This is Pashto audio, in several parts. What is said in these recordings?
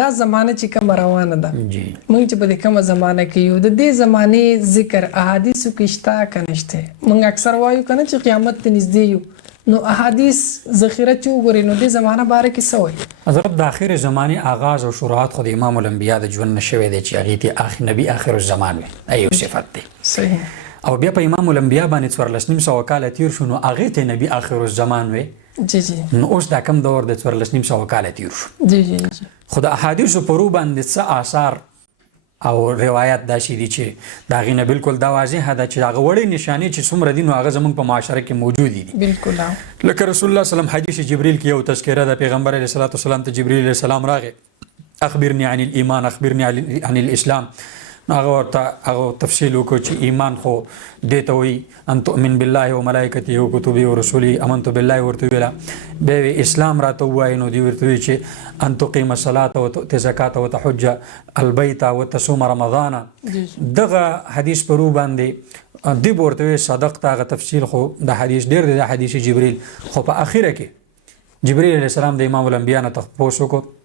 دا زمانه چې کوم روانه ده جی موږ چې په دې کومه زمانه کې یو د دې زمانه ذکر احادیثو کې شته که نشته موږ اکثر وایو کنه چې قیامت ته نږدې یو نو احادیث ذخیره چې وګورئ نو دې زمانه باره کې څه وایي حضرت د آخر زمانه آغاز او شروعات خو د امام الانبیا د ژوند نه شوی دی چې هغې ته آخر نبی آخر الزمان وي ایو صفت دی صحیح او بیا په امام الانبیا باندې 1400 کاله تیر شو نو هغې ته نبی آخر الزمان وي جی جی نو اوس دا کم دور د 1400 کاله تیر شو جی جی جی خو د احادیثو په رو باندې څه آثار او روایت داسې دي چې د هغې نه بالکل دا واضحه ده چې هغه وړې نشانې چې څومره دي نو هغه زموږ په معاشره کې موجودې دي بالکل لکه رسول الله وسلم حدیث جبریل کې یو تذکره ده پیغمبر علیه الصلاة والسلام ته جبریل علیه السلام راغی اخبرني عن الايمان اخبرني عن الاسلام هغه ورته تفصیل وکړو چې ایمان خو دې ته وایي ان تؤمن بالله وملائکته وکتبه ورسوله امنت بالله ورته ویله بیا اسلام راته ووایي نو دوی ورته وایي چې ان تقیم الصلاة وتؤتي الزکاة وتحج البیت وتصوم رمضان دغه حدیث په رو باندې دی ورته وایي صدقت هغه تفصیل خو د حدیث ډېر دی د حدیث جبریل خو په اخره کې جبریل علیه السلام د امام الانبیا نه تپوس وکړو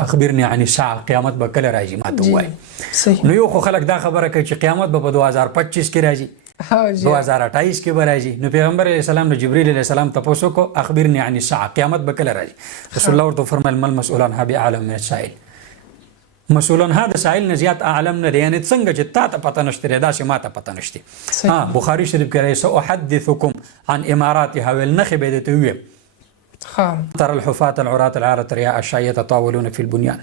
اخبرني عن الساعه قیامت به کله راځي ما ته ووایي نو یو خو خلک دا خبره کوي چې قیامت به په 2025 کې راځي 2028 کې به راځي نو پیغمبر علیه السلام د جبریل علیه السلام تپوس وکړو اخبرني عن الساعه قیامت به کله راځي رسول الله ورته فرمایل ما المسؤول عنها بعالم من السائل مسؤول عنها د سائل نه زیات اعلم نه دی یعنی څنګه چې تا ته پته نشته داسې ما ته پته نشته بخاري شریف کې راځي سأحدثكم عن اماراتها والنخب دته ویم ترى الحفاة العراة العارة الرياء الشاية يتطاولون في البنيان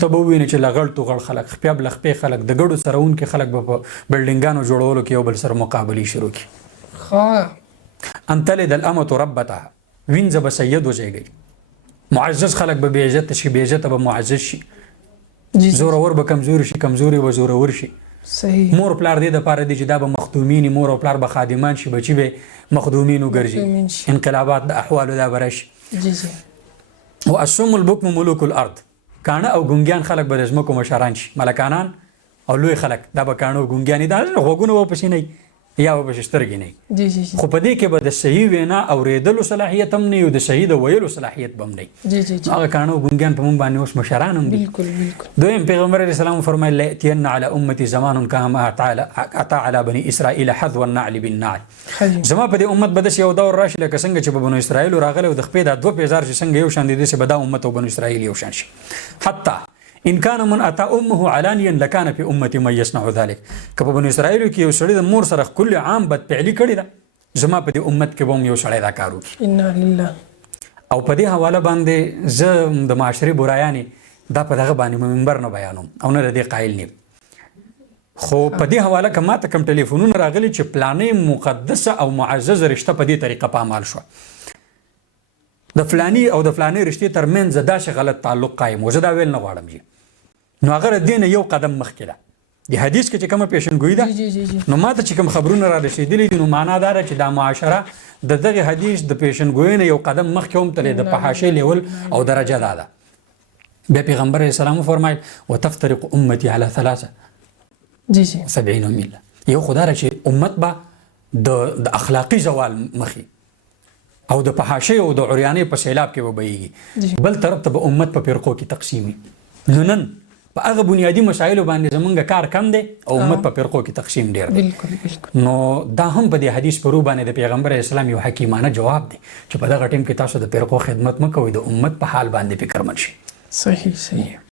تبوینه چې لغړ تو غړ خلک خپل لخپې خلک د ګړو سرهون کې خلک په بلډینګانو جوړولو کې یو بل سره مقابله شروع کی ان تلد الامه ربتها وینځ به سید وځيږي معزز خلک به عزت شي به عزت به معزز شي زورور به کمزور شي کمزوري به زورور شي صحیح مور پلار دې د پاره دي چې دا به مخدومین مور او پلار به خادمان شي بچي به مخدومین وګرځي انقلابات د احوال دا برش جی جی والصم البكم ملوك الارض کانه او ګونګیان خلک به د ځمکو مشران شي ملکانان او لوی خلک دا به کانه او ګونګیان دا غوګونه و پسې نه یا و پسې سترګې نه جی جی خو په دې کې به د صحیح وینا اوریدلو صلاحیت هم نه یو د صحیح د ویلو صلاحیت به هم نه جی جی هغه کانه او ګونګیان په مونږ باندې اوس مشران هم دي بالکل بالکل دویم پیغمبر علیه السلام فرمایل لاتین علی امتی زمان کما اتى على بني اسرائيل حذو النعل بالنعل زما په دې امت به د یو دور راشي لکه څنګه چې په بنو اسرائیل راغله د خپې د 2000 څنګه یو شان دي چې به دا امت او بنو اسرائیل یو شان شي حتی ان كان من اتى امه علانيا لكان في امتي من يصنع ذلك کله بنو اسرائیل کې یو سړی د مور سره کل عام بد فعلی کړی دا زما په دې امت کې به یو سړی دا کار وکړي ان لله او په دې حواله باندې زه د معاشري برایانې دا په دغه باندې منبر نه بیانوم او نه دې قائل نیم خو په دې حواله کما ته کوم ټلیفونونه راغلي چې پلانې مقدسه او معزز رشته په دې طریقه په عمل شو د فلانی او د فلانی رشتې ترمنځ داسې غلط تعلق قایم و زه دا ویل نه غواړم نو هغه دین یو قدم مخکې ده د حدیث کې چې کومه پیشنګویي ده نو ماته چې کوم خبرونه را رسیدلي دي نو معنا دا ده چې دا معاشره د دغه حدیث د پیشنګویي نه یو قدم مخکې هم تللی د فحاشۍ لیول او درجه دا ده بیا پیغمبر علیه السلام فرمایل وتفترق امتي على 73 مله یو خو دا چې امت به د اخلاقي زوال مخې او د فحاشۍ او د عریانۍ په سیلاب کې به بهیږي بل طرف ته به امت په فرقو کې تقسیمي نو نن په هغه بنیادی مسایلو باندې زمونږ کار کم دی او امت په فرقو کې تقسیم ډیر دی بالکل بالکل نو دا هم په دې حدیث په رو باندې د پیغمبر اسلام یو حکیمانه جواب دی چې په دغه ټیم کې تاسو د فرقو خدمت مکوئ د امت په حال باندې فکر من شي صحیح صحیح